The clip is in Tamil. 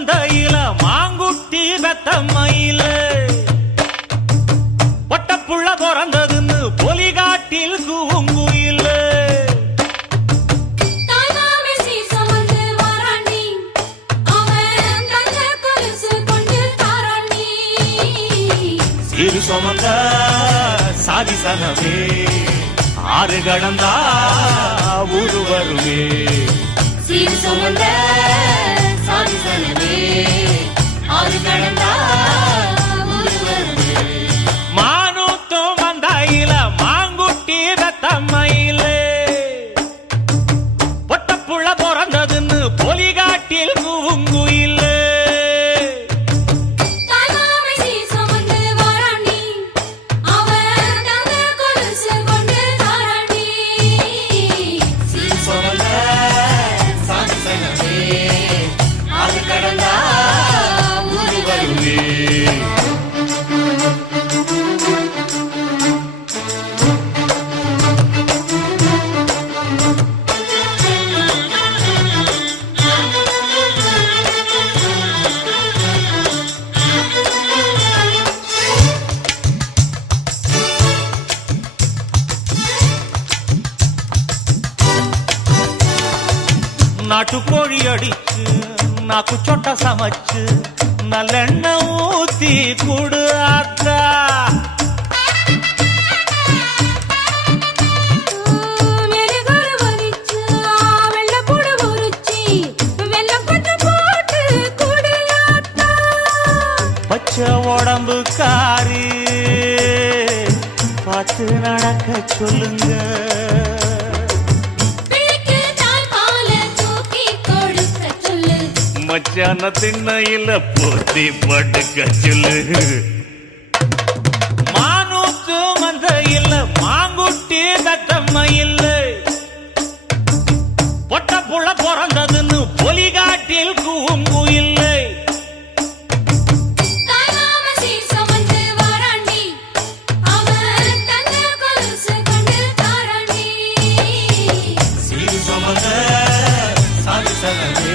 மந்தையில மாங்குட்டி வெத்தம்மையில ஒட்டப்புள்ள பிறந்ததுன்னு பொலிகாட்டில் கூங்குயில சீரு சுமந்த சாதிசனவே ஆறு கடந்தா ஊரு வருவே சீரு சுமந்த சாதிசனவே ஆறு கடந்தா ஊரு வருவே மானூத்தும் மந்தாயில மாங்குட்டி ரத்தம்மையில ஒட்டப்புள்ள பிறந்ததுன்னு பொலிகாட்டில் கூங்குயில நாட்டுக்கோழி அடிச்சு நாக்கு சொட்ட சமைச்சு நல்லெண்ணெய் ஊத்தி கூடு ஆத்தா பச்சை உடம்பு காரி பார்த்து நடக்க சொல்லுங்க மச்சான திண்ணையில போத்தி படுக்க சொல்லு மானூத்து மந்தையில மாங்குட்டி தத்தம்மையில பொட்ட புள்ள பிறந்ததுன்னு பொலிகாட்டில் கூங்குயில்லை சீரு சுமந்த சாதிசனவே